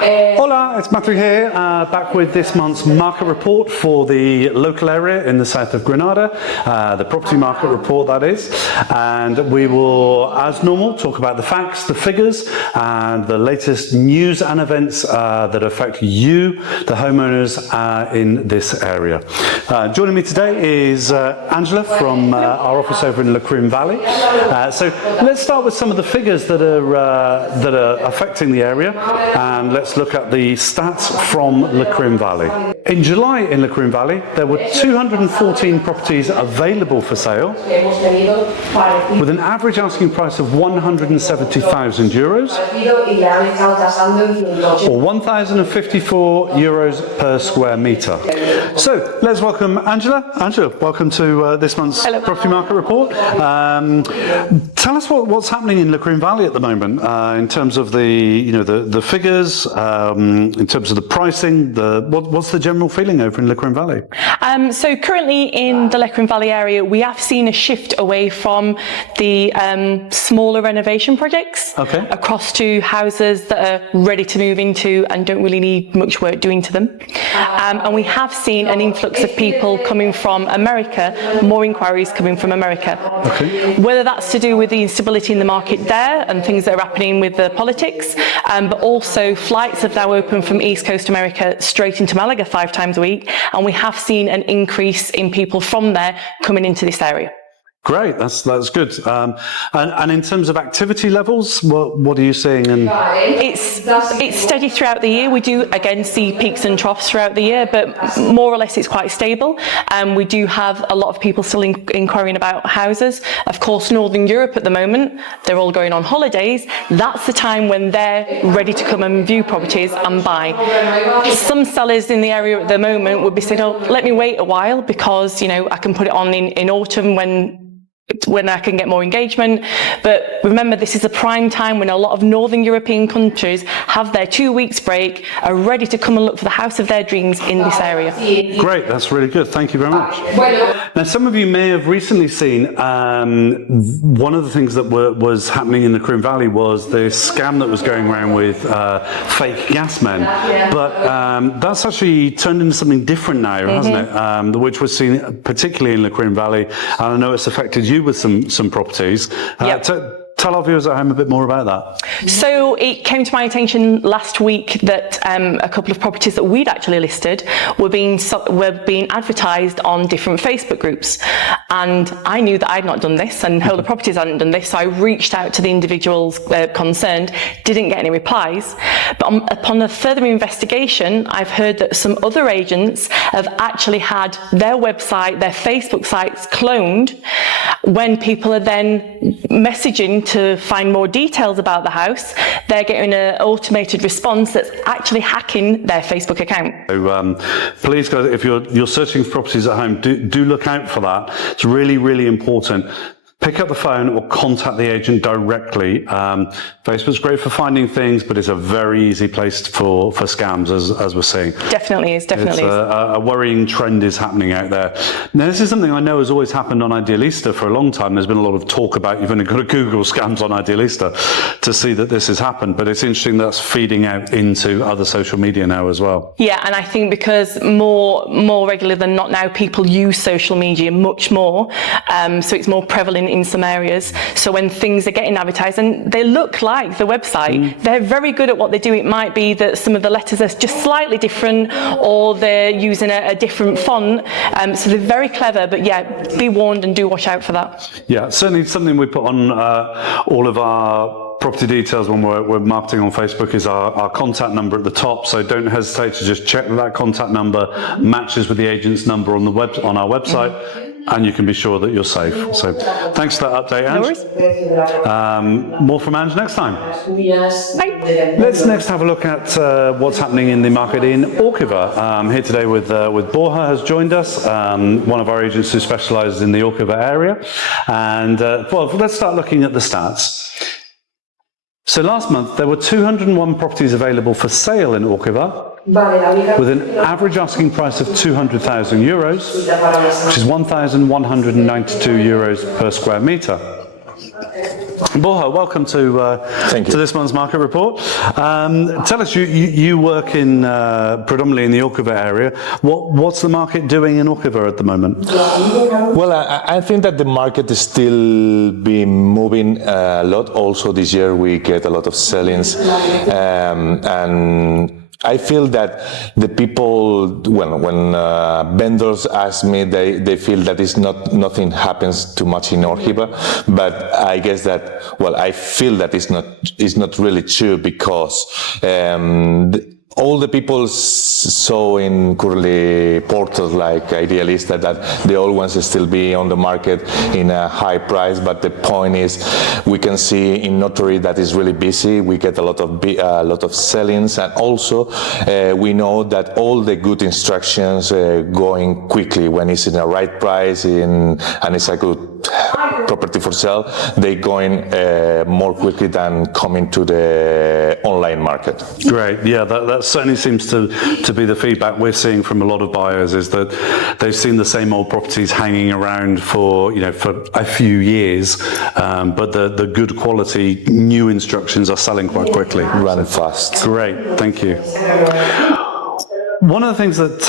Hola, it's Matthew here, back with this month's market report for the local area in the south of Granada, the property market report that is, and we will, as normal, talk about the facts, the figures, and the latest news and events that affect you, the homeowners in this area. Joining me today is Angela from our office over in Lecrin Valley. So let's start with some of the figures that are affecting the area, and let's look at the stats from Lecrin Valley. In July in Lecrin Valley, there were 214 properties available for sale, with an average asking price of €170,000, or €1,054 per square metre. So let's welcome Angela. Angela, welcome to this month's property market report. Tell us what's happening in Lecrin Valley at the moment in terms of the figures, in terms of the pricing. What's the general feeling over in Lecrin Valley? So currently in the Lecrin Valley area, we have seen a shift away from the smaller renovation projects across to houses that are ready to move into and don't really need much work doing to them. And we have seen an influx of people coming from America, more inquiries coming from America. Whether that's to do with the instability in the market there and things that are happening with the politics, but also flights have now opened from East Coast America straight into Malaga 5 times a week, and we have seen an increase in people from there coming into this area. Great, that's good. And in terms of activity levels, what are you seeing? It's steady throughout the year. We do again see peaks and troughs throughout the year, but more or less it's quite stable. We do have a lot of people still inquiring about houses. Of course, Northern Europe at the moment, they're all going on holidays. That's the time when they're ready to come and view properties and buy. Some sellers in the area at the moment would be saying, "Oh, let me wait a while because I can put it on in autumn when I can get more engagement." But remember, this is a prime time when a lot of Northern European countries have their 2 weeks break, are ready to come and look for the house of their dreams in this area. Great, that's really good. Thank you very much. Now, some of you may have recently seen one of the things that was happening in the Lecrin Valley was the scam that was going around with fake gas men. But that's actually turned into something different now, hasn't it? Which was seen particularly in Lecrin Valley, and I know it's affected you with some properties. Tell our viewers at home a bit more about that. So it came to my attention last week that a couple of properties that we'd actually listed were being advertised on different Facebook groups. And I knew that I'd not done this, and Hola Properties hadn't done this, so I reached out to the individuals concerned, didn't get any replies. But upon a further investigation, I've heard that some other agents have actually had their website, their Facebook sites cloned when people are then messaging to find more details about the house. They're getting an automated response that's actually hacking their Facebook account. So please, guys, if you're searching for properties at home, do look out for that. It's really, really important. Pick up the phone or contact the agent directly. Facebook's great for finding things, but it's a very easy place for scams, as we're seeing. Definitely is. A worrying trend is happening out there. Now, this is something I know has always happened on Idealista for a long time. There's been a lot of talk about, you've only got to Google scams on Idealista to see that this has happened, but it's interesting that's feeding out into other social media now as well. Yeah, and I think because more regular than not now, people use social media much more, so it's more prevalent in some areas. So when things are getting advertised and they look like the website, they're very good at what they do. It might be that some of the letters are just slightly different, or they're using a different font. So they're very clever, but yeah, be warned and do watch out for that. Yeah, certainly something we put on all of our property details when we're marketing on Facebook is our contact number at the top. So don't hesitate to just check that contact number matches with the agent's number on our website. And you can be sure that you're safe. So thanks for that update, Ange. No worries. More from Ange next time. Bye. Let's next have a look at what's happening in the market in Orgiva. Here today with Borja has joined us, one of our agents who specialises in the Orgiva area. And well, let's start looking at the stats. So last month there were 201 properties available for sale in Orgiva, with an average asking price of €200,000, which is €1,192 per square metre. Borja, welcome to this month's market report. Tell us, you work in predominantly in the Orgiva area. What's the market doing in Orgiva at the moment? Well, I think that the market is still been moving a lot. Also this year we get a lot of sell-ins, and I feel that the people, when vendors ask me, they feel that nothing happens too much in Orgiva, but I guess that, I feel that it's not really true, because all the people saw in currently portals like Idealista that the old ones still be on the market in a high price, but the point is we can see in notary that is really busy. We get a lot of sell-ins, and also we know that all the good instructions going quickly when it's in the right price and it's a good property for sale, they going more quickly than coming to the online market. Great, yeah, that certainly seems to be the feedback we're seeing from a lot of buyers, is that they've seen the same old properties hanging around for a few years, but the good quality new instructions are selling quite quickly. Run fast. Great, thank you. One of the things that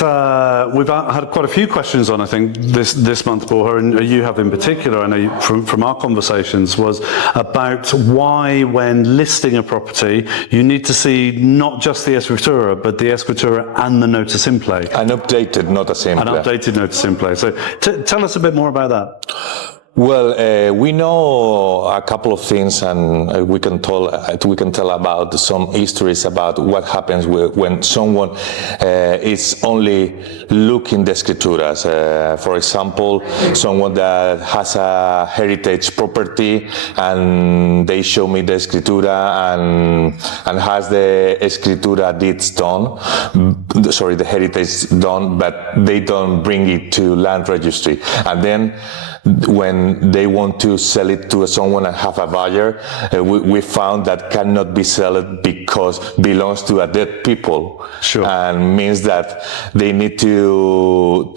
we've had quite a few questions on, I think, this month, Borja, and you have in particular, I know from our conversations, was about why, when listing a property, you need to see not just the Escritura, but the Escritura and the Nota Simple. An updated Nota Simple. An updated Nota Simple. So tell us a bit more about that. Well, we know a couple of things, and we can tell about some histories about what happens when someone is only looking the escrituras. For example, someone that has a heritage property and they show me the escritura and has the escritura deeds done, the heritage done, but they don't bring it to land registry, and then when they want to sell it to someone and have a buyer, we found that cannot be sold because belongs to a dead people. Sure. And means that they need to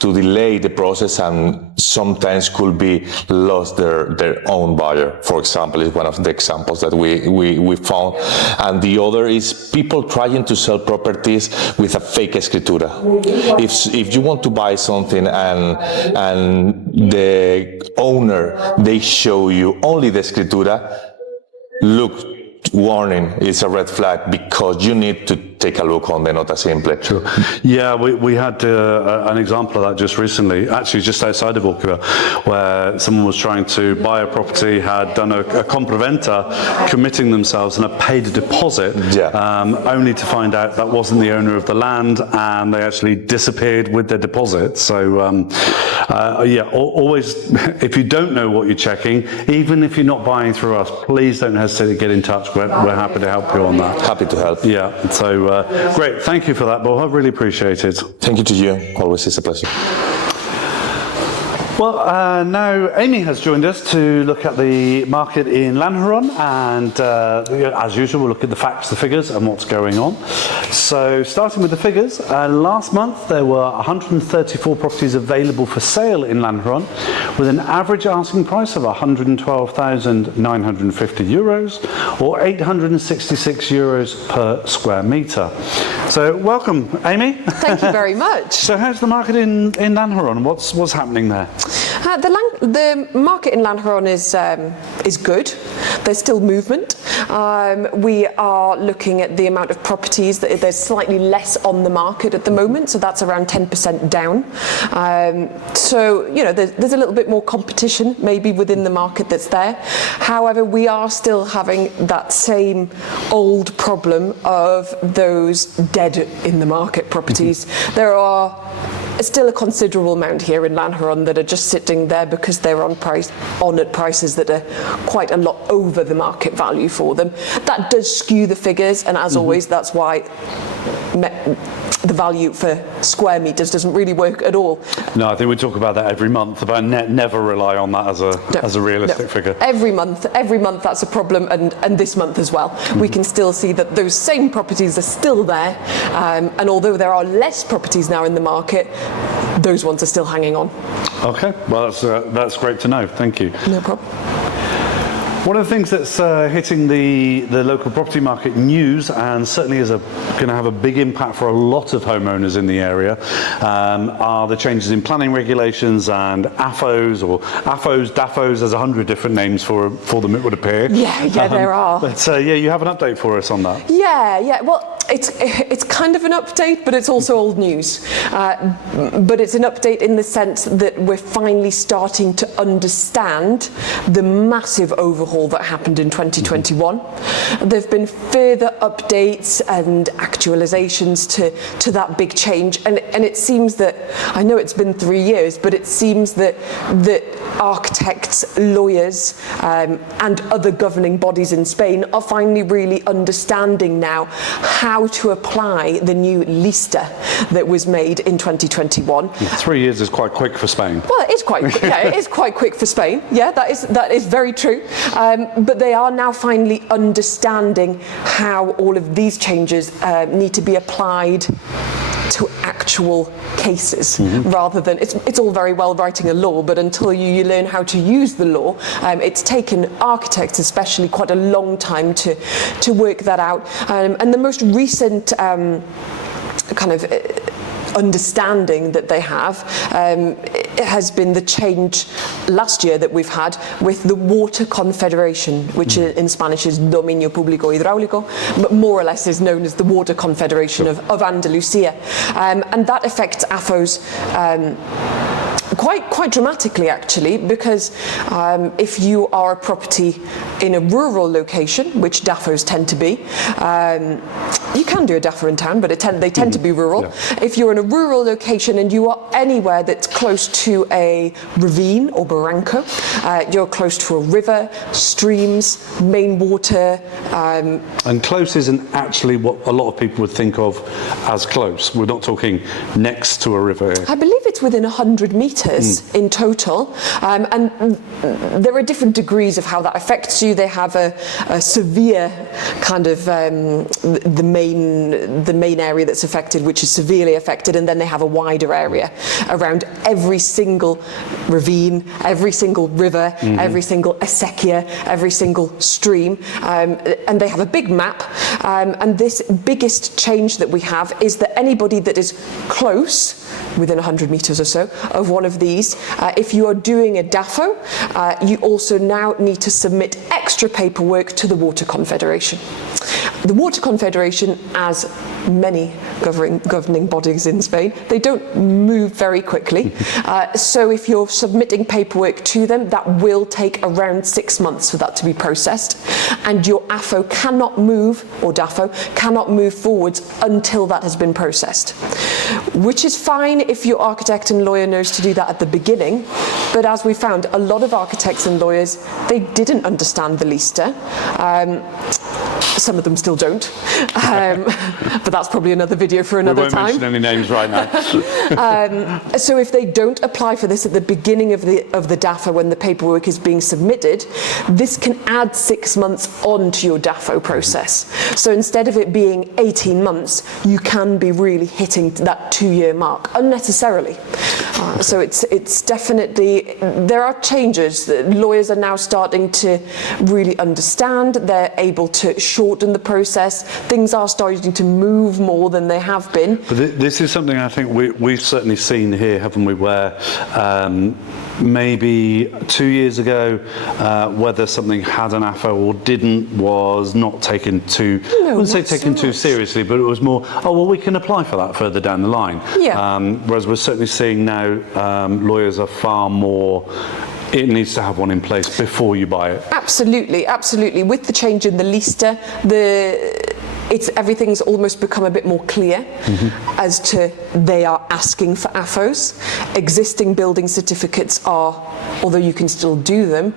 delay the process, and sometimes could be lost their own buyer. For example, is one of the examples that we found. And the other is people trying to sell properties with a fake escritura. If you want to buy something and the owner, they show you only the escritura, look, warning, it's a red flag, because you need to take a look on the Nota Simple. Sure. Yeah, we had an example of that just recently, actually just outside of Orgiva, where someone was trying to buy a property, had done a compraventa, committing themselves, and had paid a deposit, only to find out that wasn't the owner of the land, and they actually disappeared with their deposit. So, always, if you don't know what you're checking, even if you're not buying through us, please don't hesitate to get in touch. We're happy to help you on that. Happy to help. Yeah, so great. Thank you for that, Borja. Really appreciate it. Thank you to you. Always is a pleasure. Well, now Amy has joined us to look at the market in Lanjaron, and as usual, we'll look at the facts, the figures, and what's going on. So, starting with the figures, last month there were 134 properties available for sale in Lanjaron, with an average asking price of €112,950, or €866 per square metre. So, welcome, Amy. Thank you very much. So, how's the market in Lanjaron? What's happening there? The market in Lanjaron is good. There's still movement. We are looking at the amount of properties that there's slightly less on the market at the moment, so that's around 10% down. So there's a little bit more competition maybe within the market that's there. However, we are still having that same old problem of those dead in the market properties. There are still a considerable amount here in Lanjaron that are just sitting there because they're on at prices that are quite a lot over the market value for them. That does skew the figures, and as always, that's why the value for square meters doesn't really work at all. No, I think we talk about that every month, but never rely on that as a realistic figure. Every month that's a problem, and this month as well. We can still see that those same properties are still there, and although there are less properties now in the market, those ones are still hanging on. Okay, well that's great to know. Thank you. No problem. One of the things that's hitting the local property market news, and certainly is going to have a big impact for a lot of homeowners in the area, are the changes in planning regulations and Afos, or Afos Dafos. There's 100 different names for them, it would appear. Yeah, there are. But yeah, you have an update for us on that. Yeah. Well, it's kind of an update, but it's also old news. But it's an update in the sense that we're finally starting to understand the massive overhaul that happened in 2021. There have been further updates and actualizations to that big change, and it seems that, I know it's been 3 years, but it seems that architects, lawyers, and other governing bodies in Spain are finally really understanding now how to apply the new lista that was made in 2021. 3 years is quite quick for Spain. Well, it is quite quick for Spain. Yeah, that is very true. But they are now finally understanding how all of these changes need to be applied to actual cases, rather than, it's all very well writing a law, but until you learn how to use the law, it's taken architects especially quite a long time to work that out. And the most recent kind of understanding that they have has been the change last year that we've had with the Water Confederation, which in Spanish is Dominio Público Hidráulico, but more or less is known as the Water Confederation of Andalucia. And that affects Afos quite dramatically, actually, because if you are a property in a rural location, which Dafos tend to be, you can do a Dafo in town, but they tend to be rural. Yeah. If you're in a rural location and you are anywhere that's close to a ravine or barranco, you're close to a river, streams, main water. And close isn't actually what a lot of people would think of as close. We're not talking next to a river. I believe it's within 100 metres in total, and there are different degrees of how that affects you. They have a severe kind of the main area that's affected, which is severely affected, and then they have a wider area around every single ravine, every single river, every single acequia, every single stream, and they have a big map. And this biggest change that we have is that anybody that is close, within 100 metres or so, of one of these, if you are doing a Dafo, you also now need to submit extra paperwork to the Water Confederation. The Water Confederation, as many governing bodies in Spain, they don't move very quickly. So if you're submitting paperwork to them, that will take around 6 months for that to be processed. And your AFO cannot move, or DAFO, cannot move forwards until that has been processed. Which is fine if your architect and lawyer knows to do that at the beginning, but as we found, a lot of architects and lawyers, they didn't understand the lista. Some of them still don't, but that's probably another video for another time. We won't mention any names right now. So if they don't apply for this at the beginning of the DAFO when the paperwork is being submitted, this can add 6 months on to your DAFO process. So instead of it being 18 months, you can be really hitting that 2-year mark unnecessarily. So it's definitely, there are changes. Lawyers are now starting to really understand. They're able to shorten the process. Things are starting to move more than they have been. But this is something I think we've certainly seen here, haven't we, where maybe 2 years ago, whether something had an AFO or didn't was not taken too, I wouldn't say taken too seriously, but it was more, oh, well, we can apply for that further down the line. Yeah. Whereas we're certainly seeing now lawyers are far more, it needs to have one in place before you buy it. Absolutely, absolutely. With the change in the lista, everything's almost become a bit more clear as to they are asking for AFOs. Existing building certificates are, although you can still do them,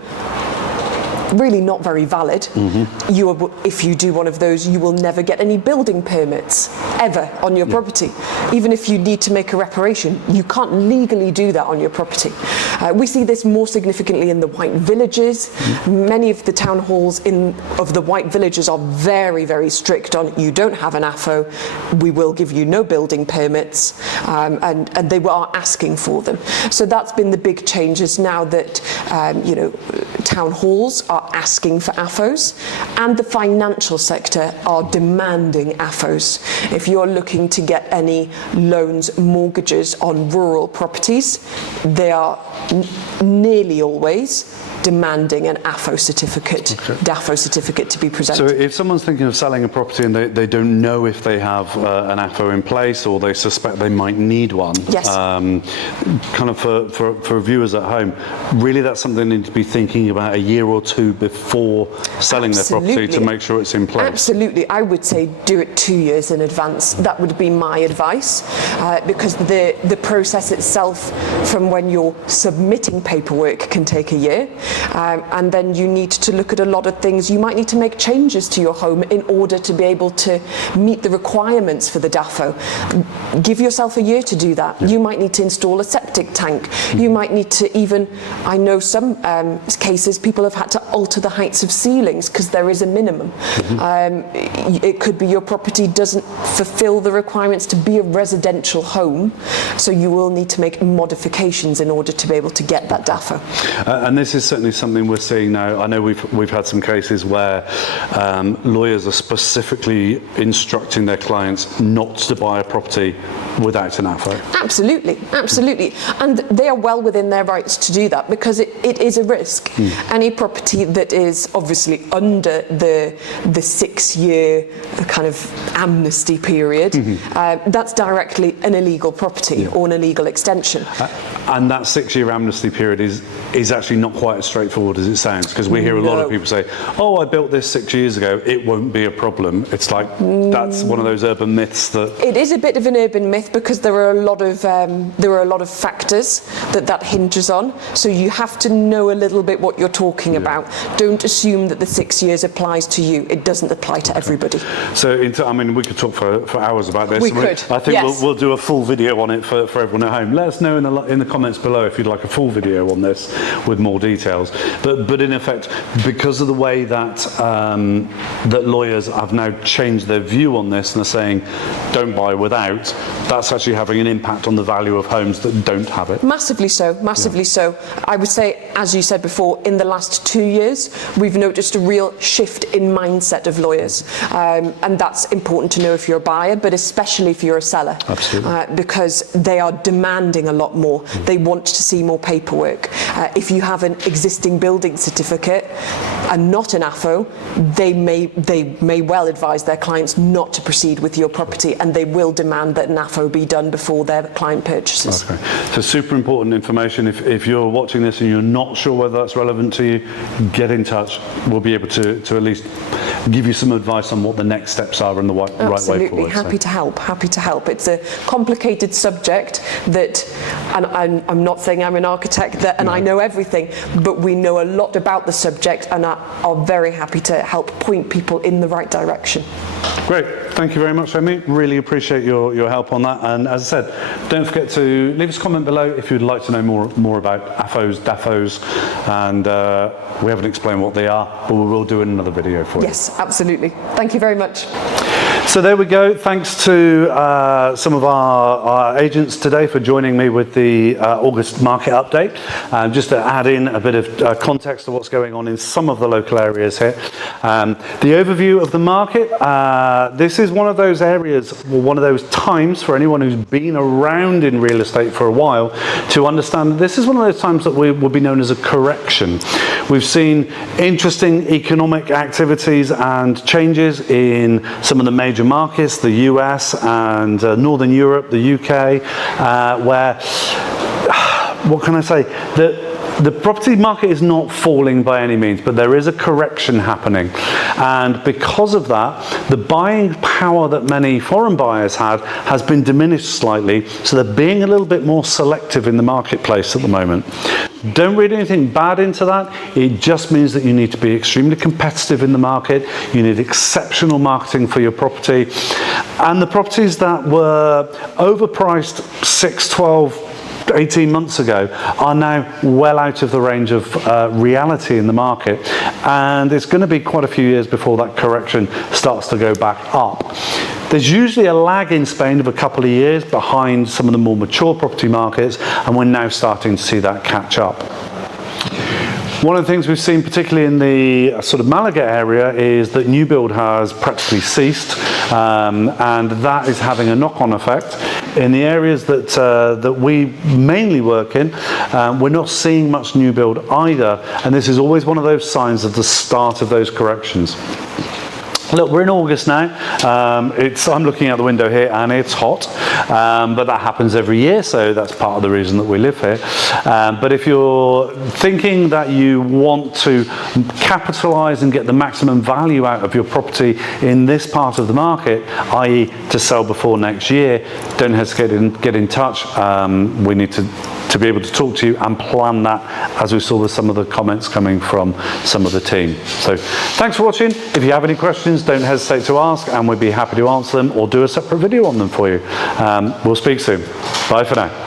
really not very valid. If you do one of those, you will never get any building permits ever on your property. Even if you need to make a reparation, you can't legally do that on your property. We see this more significantly in the white villages. Many of the town halls of the white villages are very, very strict on, you don't have an AFO, we will give you no building permits, and they are asking for them. So that's been the big changes now that town halls are are asking for Afos, and the financial sector are demanding Afos. If you're looking to get any loans, mortgages on rural properties, they are nearly always demanding an Afo certificate, DAFO certificate to be presented. So if someone's thinking of selling a property and they don't know if they have an Afo in place, or they suspect they might need one, yes. Kind of for viewers at home, really that's something they need to be thinking about a year or two before selling their property to make sure it's in place. Absolutely. I would say do it 2 years in advance. That would be my advice, because the process itself from when you're submitting paperwork can take a year. And then you need to look at a lot of things. You might need to make changes to your home in order to be able to meet the requirements for the DAFO. Give yourself a year to do that. You might need to install a septic tank. You might need to even, I know some cases people have had to alter the heights of ceilings because there is a minimum. It could be your property doesn't fulfill the requirements to be a residential home, so you will need to make modifications in order to be able to get that DAFO. And this is certainly something we're seeing now. I know we've had some cases where lawyers are specifically instructing their clients not to buy a property without an Afo. Absolutely, absolutely. And they are well within their rights to do that, because it is a risk. Any property that is obviously under the 6-year kind of amnesty period, that's directly an illegal property or an illegal extension. And that 6-year amnesty period is actually not quite as straightforward as it sounds, because we hear a lot of people say, oh, I built this 6 years ago, it won't be a problem. It's like, that's one of those urban myths that... It is a bit of an urban myth, because there are a lot of factors that hinges on. So you have to know a little bit what you're talking about. Don't assume that the 6 years applies to you. It doesn't apply to everybody. So, I mean, we could talk for hours about this. We could. I think we'll do a full video on it for everyone at home. Let us know in the comments below if you'd like a full video on this with more details. But in effect, because of the way that that lawyers have now changed their view on this and are saying don't buy without, that's actually having an impact on the value of homes that don't have it. Massively so, massively so. I would say, as you said before, in the last 2 years, we've noticed a real shift in mindset of lawyers. And that's important to know if you're a buyer, but especially if you're a seller. Absolutely. Because they are demanding a lot more. They want to see more paperwork. If you have an existing building certificate and not an Afo, they may well advise their clients not to proceed with your property, and they will demand that an Afo be done before their client purchases. Okay. So super important information. If you're watching this and you're not sure whether that's relevant to you, get in touch. We'll be able to at least give you some advice on what the next steps are and the right way forward. Absolutely, happy to help, happy to help. It's a complicated subject that, and I'm not saying I'm an architect and I know everything, but we know a lot about the subject and are very happy to help point people in the right direction. Great, thank you very much, Amy. Really appreciate your help on that. And as I said, don't forget to leave us a comment below if you'd like to know more about Afos, Dafos, and we haven't explained what they are, but we will do another video for you. Yes, absolutely. Thank you very much. So there we go. Thanks to some of our agents today for joining me with the August market update. Just to add in a bit of context to what's going on in some of the local areas here. The overview of the market. This is one of those areas, or one of those times for anyone who's been around in real estate for a while to understand that this is one of those times that will be known as a correction. We've seen interesting economic activities and changes in some of the major markets, the US and Northern Europe, the UK, where, what can I say, the property market is not falling by any means, but there is a correction happening. And because of that, the buying power that many foreign buyers had has been diminished slightly, so they're being a little bit more selective in the marketplace at the moment. Don't read anything bad into that. It just means that you need to be extremely competitive in the market. You need exceptional marketing for your property. And the properties that were overpriced 6, 12, 18 months ago are now well out of the range of reality in the market, and it's going to be quite a few years before that correction starts to go back up. There's usually a lag in Spain of a couple of years behind some of the more mature property markets, and we're now starting to see that catch up. One of the things we've seen, particularly in the sort of Malaga area, is that new build has practically ceased, and that is having a knock-on effect. In the areas that we mainly work in, we're not seeing much new build either, and this is always one of those signs of the start of those corrections. Look, we're in August now. I'm looking out the window here and it's hot, but that happens every year, so that's part of the reason that we live here. But if you're thinking that you want to capitalise and get the maximum value out of your property in this part of the market, i.e. to sell before next year, don't hesitate and get in touch. We need to be able to talk to you and plan that, as we saw with some of the comments coming from some of the team. So thanks for watching. If you have any questions, don't hesitate to ask, and we'd be happy to answer them or do a separate video on them for you. We'll speak soon. Bye for now.